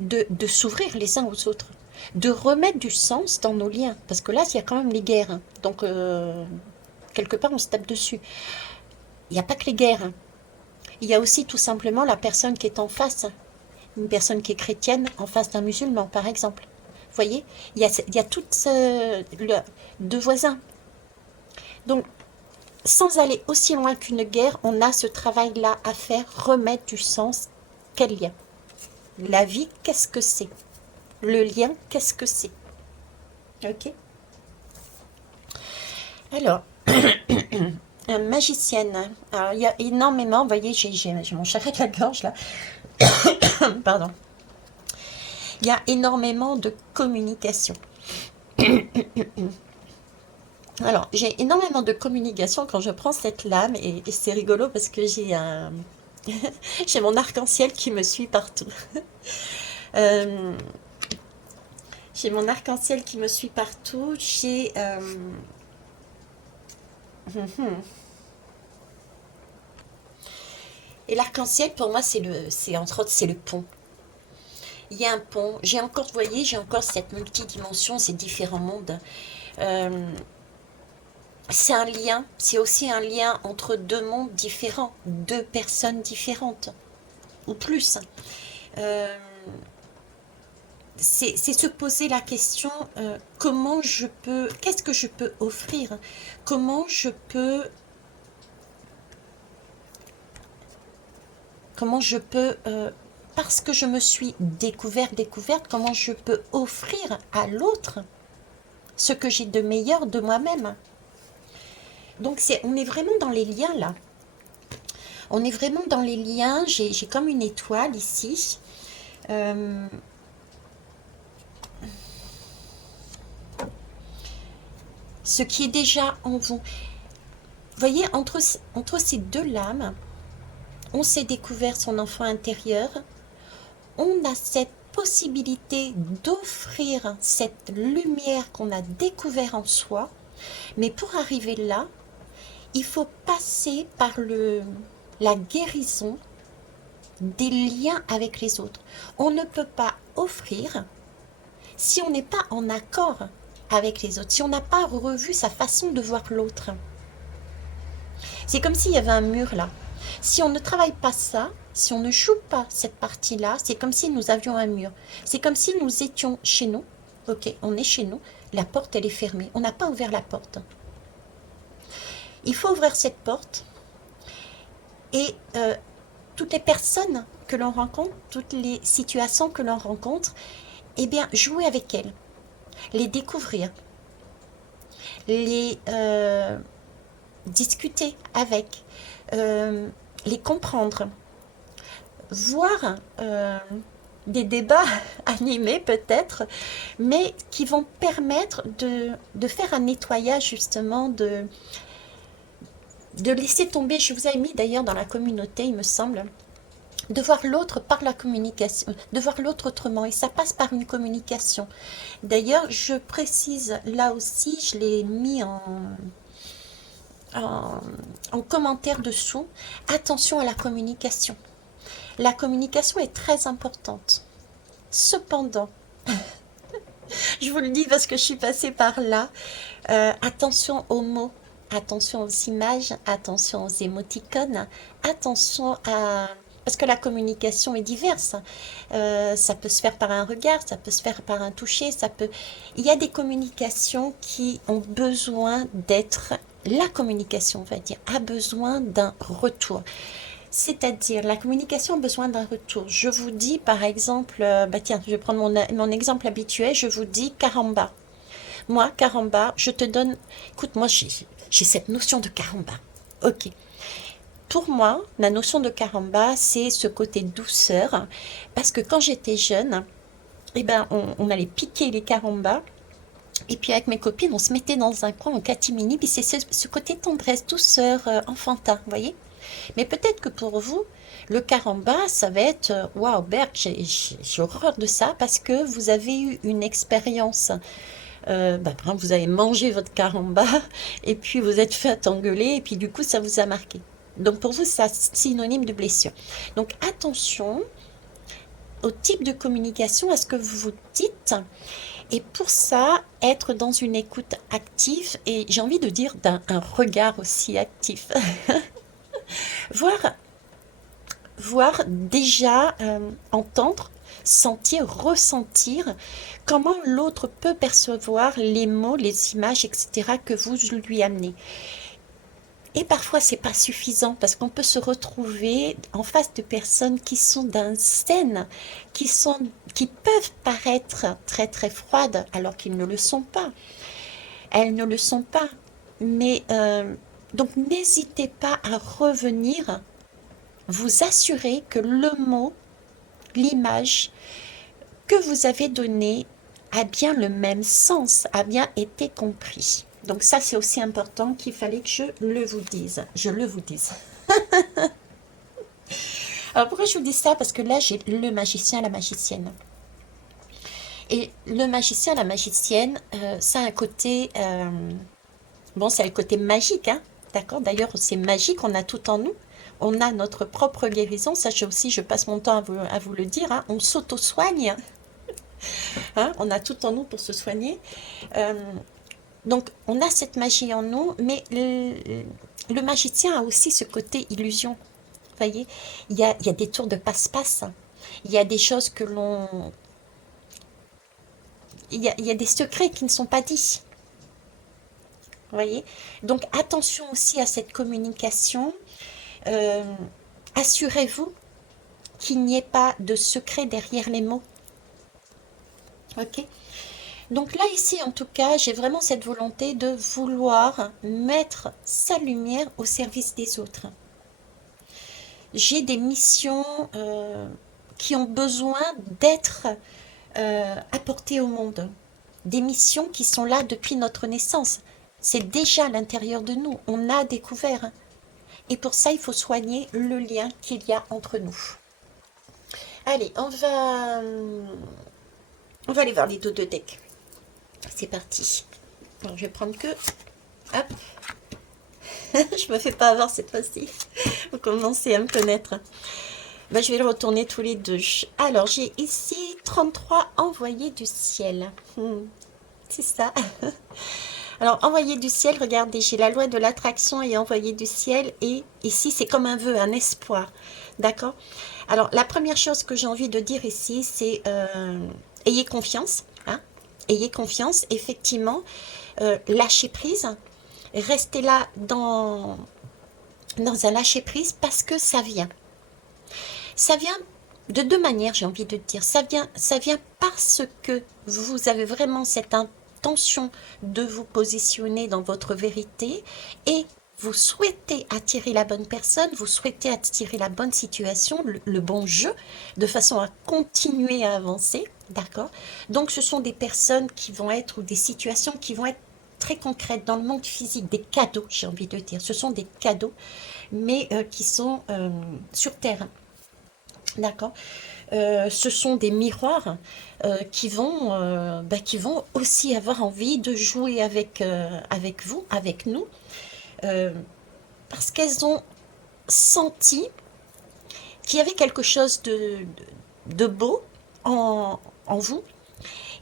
de s'ouvrir les uns aux autres, de remettre du sens dans nos liens. Parce que là, il y a quand même les guerres, hein. Donc, quelque part, on se tape dessus. Il n'y a pas que les guerres, hein. Il y a aussi tout simplement la personne qui est en face, hein. Une personne qui est chrétienne en face d'un musulman, par exemple. Vous voyez, il y a toutes deux voisins. Donc, sans aller aussi loin qu'une guerre, on a ce travail-là à faire, remettre du sens. Quel lien? La vie, qu'est-ce que c'est? Le lien, qu'est-ce que c'est? Ok. Alors, magicienne. Alors, il y a énormément, vous voyez, j'ai mon charret de la gorge là. Pardon. Il y a énormément de communication. Alors, j'ai énormément de communication quand je prends cette lame et c'est rigolo parce que j'ai mon arc-en-ciel qui me suit partout. Euh, j'ai mon arc-en-ciel qui me suit partout. Et l'arc-en-ciel pour moi c'est entre autres c'est le pont. Il y a un pont. J'ai encore, vous voyez, j'ai encore cette multidimension, ces différents mondes. Euh, c'est un lien, c'est aussi un lien entre deux mondes différents, deux personnes différentes, ou plus. Euh, c'est se poser la question, comment je peux, qu'est-ce que je peux offrir? Comment je peux, parce que je me suis découverte, comment je peux offrir à l'autre ce que j'ai de meilleur de moi-même. Donc on est vraiment dans les liens là. On est vraiment dans les liens. J'ai comme une étoile ici. Euh, ce qui est déjà en vous. Vous voyez, entre ces deux lames, on s'est découvert son enfant intérieur. On a cette possibilité d'offrir cette lumière qu'on a découvert en soi. Mais pour arriver là, il faut passer par la guérison des liens avec les autres. On ne peut pas offrir si on n'est pas en accord avec les autres, si on n'a pas revu sa façon de voir l'autre. C'est comme s'il y avait un mur là. Si on ne travaille pas ça, si on ne joue pas cette partie-là, c'est comme si nous avions un mur. C'est comme si nous étions chez nous. Ok, on est chez nous. La porte, elle est fermée. On n'a pas ouvert la porte. Il faut ouvrir cette porte et toutes les personnes que l'on rencontre, toutes les situations que l'on rencontre, eh bien, jouer avec elles, les découvrir, les discuter avec, les comprendre, voir des débats animés peut-être, mais qui vont permettre de faire un nettoyage justement, de laisser tomber, je vous avais mis d'ailleurs dans la communauté, il me semble, de voir l'autre par la communication, de voir l'autre autrement, et ça passe par une communication. D'ailleurs, je précise là aussi, je l'ai mis en commentaire dessous, attention à la communication. La communication est très importante. Cependant, je vous le dis parce que je suis passée par là, attention aux mots, attention aux images, attention aux émoticônes, attention à... Parce que la communication est diverse. Ça peut se faire par un regard, ça peut se faire par un toucher, ça peut... Il y a des communications qui ont besoin d'être... La communication, on va dire, a besoin d'un retour. C'est-à-dire, la communication a besoin d'un retour. Je vous dis, par exemple, bah tiens, je vais prendre mon exemple habituel, je vous dis caramba. Moi, caramba, je te donne... Écoute, moi, j'ai cette notion de caramba. Ok. Pour moi, la notion de caramba, c'est ce côté douceur. Parce que quand j'étais jeune, eh ben, on allait piquer les carambas. Et puis avec mes copines, on se mettait dans un coin en catimini. Puis c'est ce côté tendresse, douceur, enfantin, vous voyez. Mais peut-être que pour vous, le caramba, ça va être waouh, Berk, j'ai horreur de ça parce que vous avez eu une expérience. Par exemple, vous avez mangé votre caramba et puis vous êtes fait engueuler et puis du coup, ça vous a marqué. Donc pour vous, c'est synonyme de blessure. Donc attention au type de communication, à ce que vous dites. Et pour ça, être dans une écoute active et j'ai envie de dire d'un un regard aussi actif. Voir, voir déjà, entendre, sentir, ressentir comment l'autre peut percevoir les mots, les images, etc. que vous lui amenez. Et parfois, c'est pas suffisant parce qu'on peut se retrouver en face de personnes qui sont d'un zen, qui peuvent paraître très très froides alors qu'ils ne le sont pas. Elles ne le sont pas. Mais donc n'hésitez pas à revenir, vous assurer que le mot, l'image que vous avez donnée a bien le même sens, a bien été compris. Donc ça, c'est aussi important qu'il fallait que je le vous dise. Je le vous dise. Alors pourquoi je vous dis ça? Parce que là, j'ai le magicien, la magicienne. Et le magicien, la magicienne, ça a un côté... bon, c'est le côté magique, hein? D'accord? D'ailleurs, c'est magique, on a tout en nous. On a notre propre guérison. Ça, aussi, je passe mon temps à vous le dire, hein. On s'auto-soigne. Hein? On a tout en nous pour se soigner. Euh, Donc, on a cette magie en nous, mais le magicien a aussi ce côté illusion. Vous voyez, il y a des tours de passe-passe. Il y a des choses que l'on... il y a des secrets qui ne sont pas dits. Vous voyez? Donc, attention aussi à cette communication. Euh, Assurez-vous qu'il n'y ait pas de secret derrière les mots. Ok? Donc là, ici, en tout cas, j'ai vraiment cette volonté de vouloir mettre sa lumière au service des autres. J'ai des missions qui ont besoin d'être apportées au monde. Des missions qui sont là depuis notre naissance. C'est déjà à l'intérieur de nous. On a découvert. Et pour ça, il faut soigner le lien qu'il y a entre nous. Allez, on va aller voir les dos de deck. C'est parti. Alors, je vais prendre que... Hop. Je me fais pas avoir cette fois-ci. Vous commencez à me connaître. Ben, je vais le retourner tous les deux. Alors, j'ai ici 33 envoyés du ciel. C'est ça. Alors, envoyé du ciel, regardez, j'ai la loi de l'attraction et envoyé du ciel. Et ici, c'est comme un vœu, un espoir. D'accord? Alors, la première chose que j'ai envie de dire ici, c'est ayez confiance. Hein? Ayez confiance. Effectivement, lâchez prise. Restez là dans un lâcher prise parce que ça vient. Ça vient de deux manières, j'ai envie de dire. Ça vient parce que vous avez vraiment cette intention de vous positionner dans votre vérité et vous souhaitez attirer la bonne personne, vous souhaitez attirer la bonne situation, le bon jeu, de façon à continuer à avancer, d'accord? Donc ce sont des personnes qui vont être, ou des situations qui vont être très concrètes dans le monde physique, des cadeaux, j'ai envie de dire. Ce sont des cadeaux, mais qui sont sur Terre. D'accord. Ce sont des miroirs qui vont aussi avoir envie de jouer avec vous, avec nous, euh, parce qu'elles ont senti qu'il y avait quelque chose de beau en vous,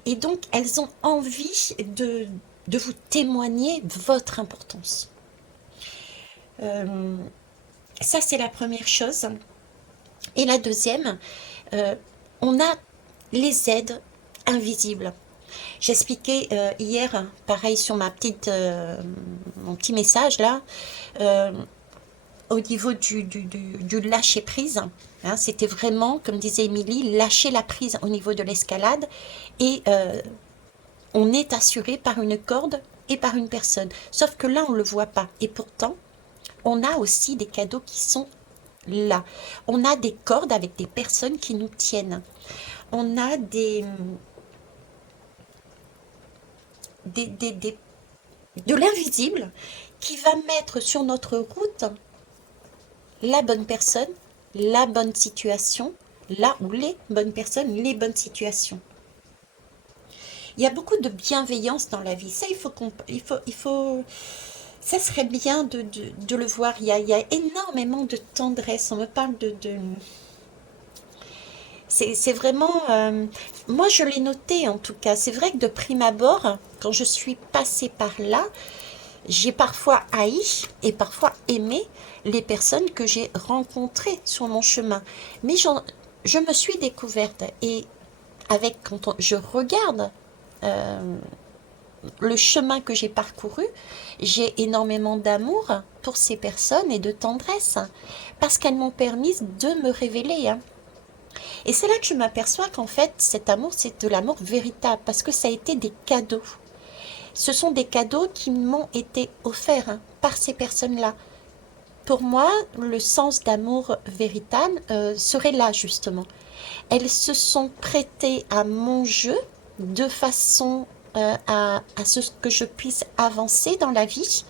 et donc elles ont envie de vous témoigner votre importance. Euh, Ça, c'est la première chose. Et la deuxième, euh, on a les aides invisibles. J'expliquais hier, pareil sur mon petit message là, euh, au niveau du lâcher prise. Hein, c'était vraiment, comme disait Émilie, lâcher la prise au niveau de l'escalade et on est assuré par une corde et par une personne. Sauf que là, on ne le voit pas. Et pourtant, on a aussi des cadeaux qui sont là. On a des cordes avec des personnes qui nous tiennent. On a de l'invisible qui va mettre sur notre route la bonne personne, la bonne situation, là où les bonnes personnes, les bonnes situations. Il y a beaucoup de bienveillance dans la vie. Ça, il faut ça serait bien de le voir. Il y a énormément de tendresse. On me parle c'est vraiment... moi, je l'ai noté en tout cas. C'est vrai que de prime abord, quand je suis passée par là, j'ai parfois haï et parfois aimé les personnes que j'ai rencontrées sur mon chemin. Mais je me suis découverte et je regarde euh, le chemin que j'ai parcouru, j'ai énormément d'amour pour ces personnes et de tendresse parce qu'elles m'ont permis de me révéler, hein. Et c'est là que je m'aperçois qu'en fait, cet amour, c'est de l'amour véritable parce que ça a été des cadeaux. Ce sont des cadeaux qui m'ont été offerts, hein, par ces personnes-là. Pour moi, le sens d'amour véritable serait là, justement. Elles se sont prêtées à mon jeu de façon à ce que je puisse avancer dans la vie,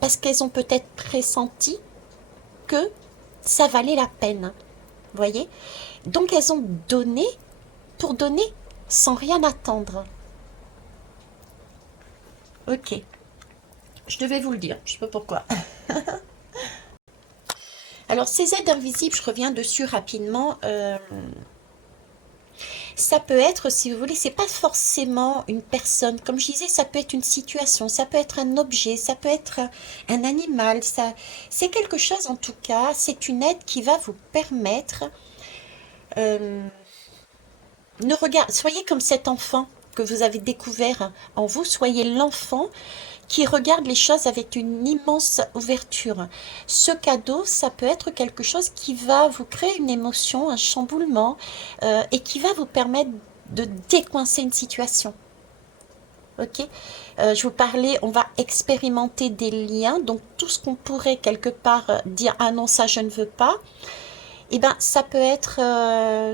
parce qu'elles ont peut-être pressenti que ça valait la peine. Vous voyez? Donc elles ont donné pour donner sans rien attendre. Ok, je devais vous le dire, je sais pas pourquoi. Alors ces aides invisibles, je reviens dessus rapidement. Ça peut être, si vous voulez, c'est pas forcément une personne. Comme je disais, ça peut être une situation, ça peut être un objet, ça peut être un animal. C'est quelque chose en tout cas. C'est une aide qui va vous permettre. euh, soyez comme cet enfant que vous avez découvert en vous. Soyez l'enfant qui regarde les choses avec une immense ouverture. Ce cadeau, ça peut être quelque chose qui va vous créer une émotion, un chamboulement, et qui va vous permettre de décoincer une situation. Ok. Je vous parlais, on va expérimenter des liens, donc tout ce qu'on pourrait quelque part dire ah non ça je ne veux pas, et ben ça peut être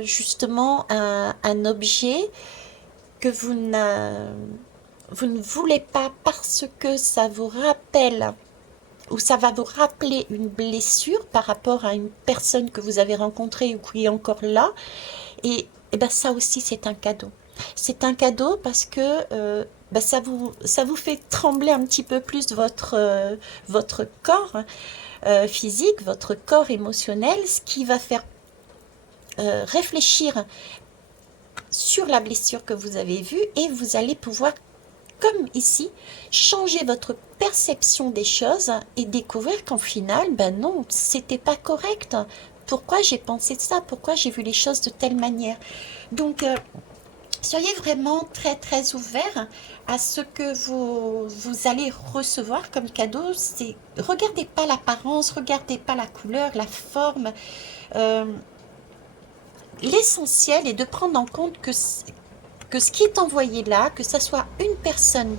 justement un objet que vous ne voulez pas parce que ça vous rappelle ou ça va vous rappeler une blessure par rapport à une personne que vous avez rencontrée ou qui est encore là. Et ben ça aussi, c'est un cadeau. C'est un cadeau parce que ben ça vous fait trembler un petit peu plus votre corps physique, votre corps émotionnel, ce qui va faire réfléchir sur la blessure que vous avez vue et vous allez pouvoir comme ici, changer votre perception des choses et découvrir qu'en final, ben non, c'était pas correct. Pourquoi j'ai pensé de ça? Pourquoi j'ai vu les choses de telle manière? Donc, soyez vraiment très très ouverts à ce que vous allez recevoir comme cadeau. Regardez pas l'apparence, regardez pas la couleur, la forme. Euh, L'essentiel est de prendre en compte que ce qui est envoyé là, que ce soit une personne,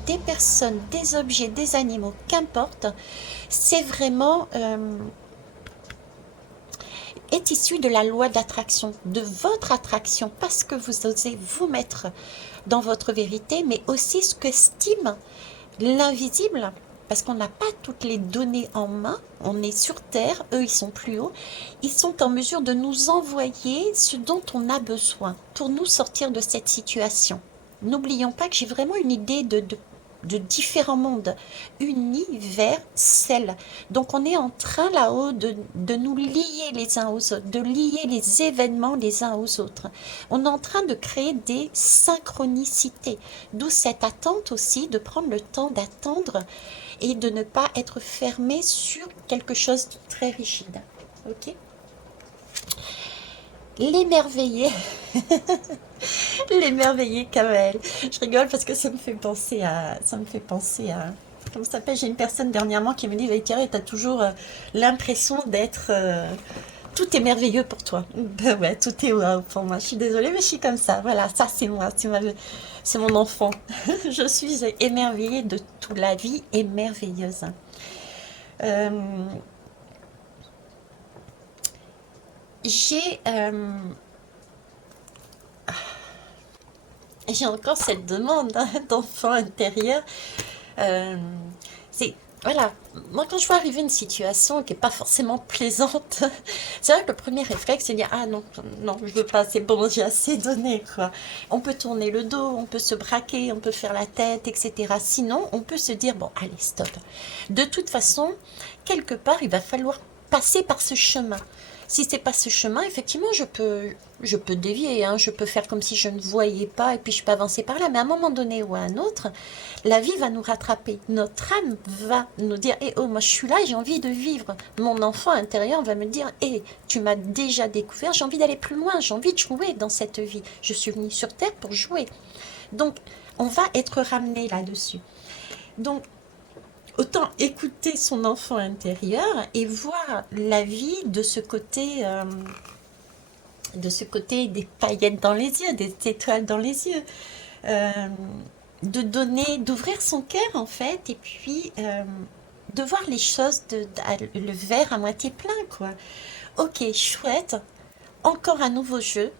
des objets, des animaux, qu'importe, c'est vraiment est issu de la loi d'attraction, de votre attraction, parce que vous osez vous mettre dans votre vérité, mais aussi ce qu'estime l'invisible, parce qu'on n'a pas toutes les données en main, on est sur Terre, eux ils sont plus hauts, ils sont en mesure de nous envoyer ce dont on a besoin pour nous sortir de cette situation. N'oublions pas que j'ai vraiment une idée de différents mondes unis vers celle. Donc on est en train là-haut de nous lier les uns aux autres, de lier les événements les uns aux autres. On est en train de créer des synchronicités, d'où cette attente aussi, de prendre le temps d'attendre et de ne pas être fermé sur quelque chose de très rigide. Ok. L'émerveillé, l'émerveillé Kamel. Je rigole parce que ça me fait penser à, comment ça s'appelle? J'ai une personne dernièrement qui me dit, Vaïtiari, t'as toujours l'impression d'être, tout est merveilleux pour toi. Ben ouais, tout est wow pour moi. Je suis désolée, mais je suis comme ça. Voilà, ça c'est moi, c'est mon enfant. Je suis émerveillée de tout. La vie est merveilleuse. Euh, j'ai j'ai encore cette demande, hein, d'enfant intérieur. Euh, c'est Voilà, moi quand je vois arriver une situation qui n'est pas forcément plaisante, c'est vrai que le premier réflexe c'est de dire ah non, non, je veux pas, c'est bon, j'ai assez donné quoi. On peut tourner le dos, on peut se braquer, on peut faire la tête, etc. Sinon, on peut se dire bon, allez, stop. De toute façon, quelque part, il va falloir passer par ce chemin. Si c'est pas ce chemin, effectivement, je peux dévier, hein, je peux faire comme si je ne voyais pas et puis je peux avancer par là. Mais à un moment donné ou à un autre, la vie va nous rattraper. Notre âme va nous dire, eh oh, moi je suis là, j'ai envie de vivre. Mon enfant intérieur va me dire, eh, tu m'as déjà découvert, j'ai envie d'aller plus loin, j'ai envie de jouer dans cette vie. Je suis venue sur Terre pour jouer. Donc, on va être ramené là-dessus. Donc, autant écouter son enfant intérieur et voir la vie de ce côté des paillettes dans les yeux, des étoiles dans les yeux. Euh, de donner, d'ouvrir son cœur en fait, et puis de voir les choses, le verre à moitié plein quoi. Ok, chouette, encore un nouveau jeu.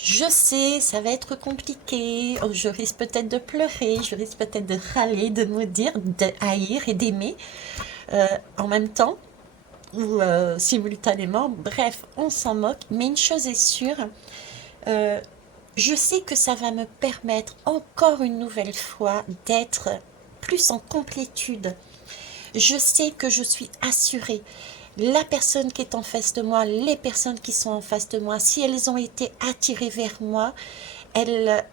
Je sais, ça va être compliqué. Oh, je risque peut-être de pleurer, je risque peut-être de râler, de maudire, de haïr et d'aimer en même temps ou simultanément. Bref, on s'en moque. Mais une chose est sûre, euh, je sais que ça va me permettre encore une nouvelle fois d'être plus en complétude. Je sais que je suis assurée. La personne qui est en face de moi, les personnes qui sont en face de moi, si elles ont été attirées vers moi, elles,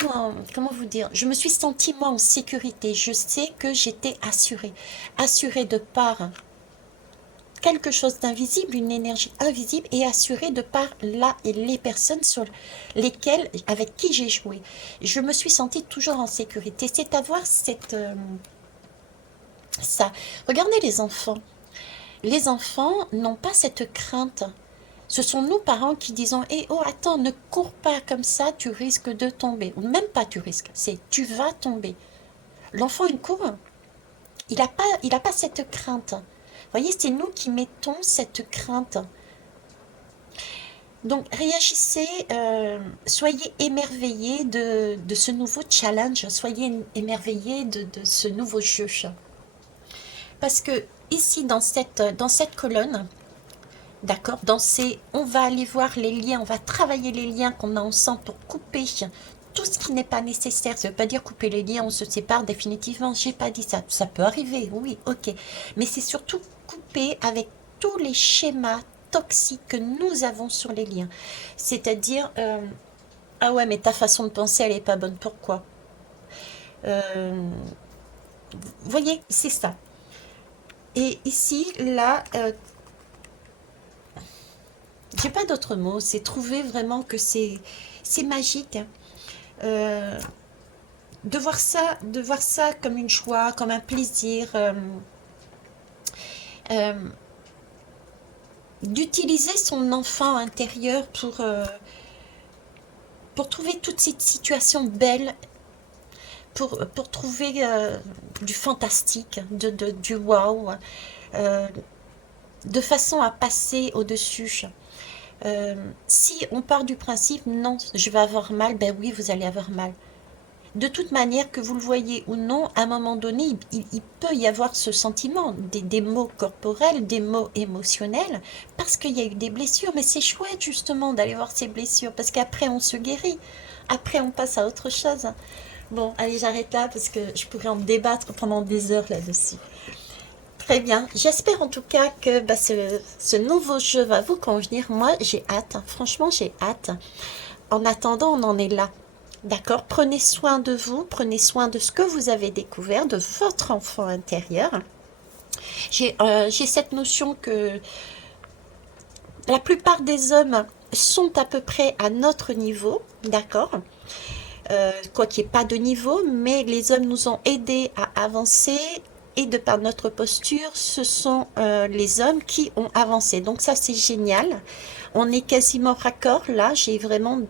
comment vous dire, je me suis sentie moi en sécurité. Je sais que j'étais assurée. Assurée de par quelque chose d'invisible, une énergie invisible et assurée de par là et les personnes sur lesquelles, avec qui j'ai joué. Je me suis sentie toujours en sécurité. C'est avoir ça. Regardez les enfants. Les enfants n'ont pas cette crainte. Ce sont nous, parents, qui disons, eh oh, attends, ne cours pas comme ça, tu risques de tomber. Ou même pas tu risques, c'est tu vas tomber. L'enfant, il court. Il a pas cette crainte. Vous voyez, c'est nous qui mettons cette crainte. Donc, réagissez, soyez émerveillés de ce nouveau challenge, soyez émerveillés de ce nouveau jeu. Parce que ici, dans cette colonne, d'accord, on va aller voir les liens, on va travailler les liens qu'on a ensemble pour couper tout ce qui n'est pas nécessaire. Ça ne veut pas dire couper les liens, on se sépare définitivement. J'ai pas dit ça. Ça peut arriver, oui, ok. Mais c'est surtout couper avec tous les schémas toxiques que nous avons sur les liens. C'est-à-dire, ah ouais, mais ta façon de penser, elle est pas bonne. Pourquoi? Vous voyez, c'est ça. Et ici, là, j'ai pas d'autre mot. C'est trouver vraiment que c'est magique, hein. Euh, de voir ça comme une joie, comme un plaisir, euh, d'utiliser son enfant intérieur pour trouver toute cette situation belle, pour trouver du fantastique, du wow, euh, de façon à passer au-dessus. Si on part du principe, non, je vais avoir mal, ben oui, vous allez avoir mal. De toute manière, que vous le voyez ou non, à un moment donné, il peut y avoir ce sentiment, des maux corporels, des maux émotionnels, parce qu'il y a eu des blessures. Mais c'est chouette justement d'aller voir ces blessures, parce qu'après on se guérit, après on passe à autre chose. Bon, allez, j'arrête là, parce que je pourrais en débattre pendant des heures là-dessus. Très bien, j'espère en tout cas que bah, ce nouveau jeu va vous convenir. Moi, j'ai hâte, hein. Franchement, j'ai hâte. En attendant, on en est là. D'accord. Prenez soin de vous, prenez soin de ce que vous avez découvert, de votre enfant intérieur. J'ai cette notion que la plupart des hommes sont à peu près à notre niveau, d'accord. Quoi qu'il n'y ait pas de niveau, mais les hommes nous ont aidés à avancer et de par notre posture, ce sont les hommes qui ont avancé. Donc ça, c'est génial. On est quasiment raccord. Là, j'ai vraiment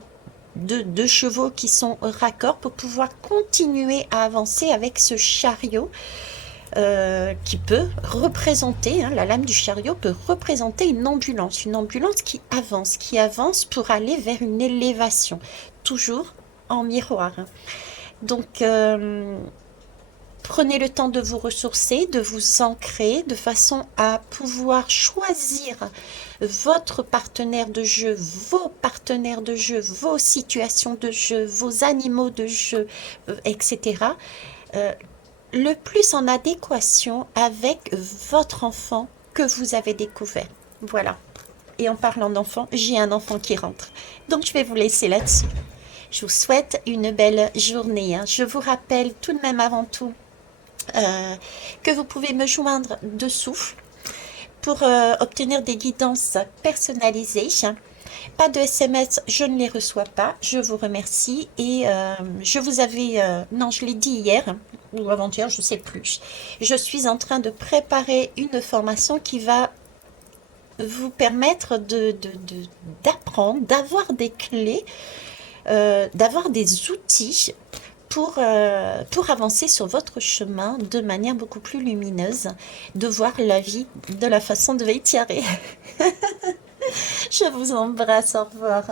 deux chevaux qui sont raccord pour pouvoir continuer à avancer avec ce chariot qui peut représenter, hein, la lame du chariot peut représenter une ambulance qui avance pour aller vers une élévation, toujours en miroir, hein. Donc, Prenez le temps de vous ressourcer, de vous ancrer, de façon à pouvoir choisir votre partenaire de jeu, vos partenaires de jeu, vos situations de jeu, vos animaux de jeu, etc. euh, le plus en adéquation avec votre enfant que vous avez découvert. Voilà. Et en parlant d'enfant, j'ai un enfant qui rentre. Donc je vais vous laisser là-dessus. Je vous souhaite une belle journée, hein. Je vous rappelle tout de même avant tout que vous pouvez me joindre dessous pour obtenir des guidances personnalisées. Pas de SMS, je ne les reçois pas. Je vous remercie. Et je vous avais... non, je l'ai dit hier ou avant-hier, je ne sais plus. Je suis en train de préparer une formation qui va vous permettre d'apprendre, d'avoir des clés, d'avoir des outils pour avancer sur votre chemin de manière beaucoup plus lumineuse, de voir la vie de la façon de Veitiaré. Je vous embrasse, au revoir.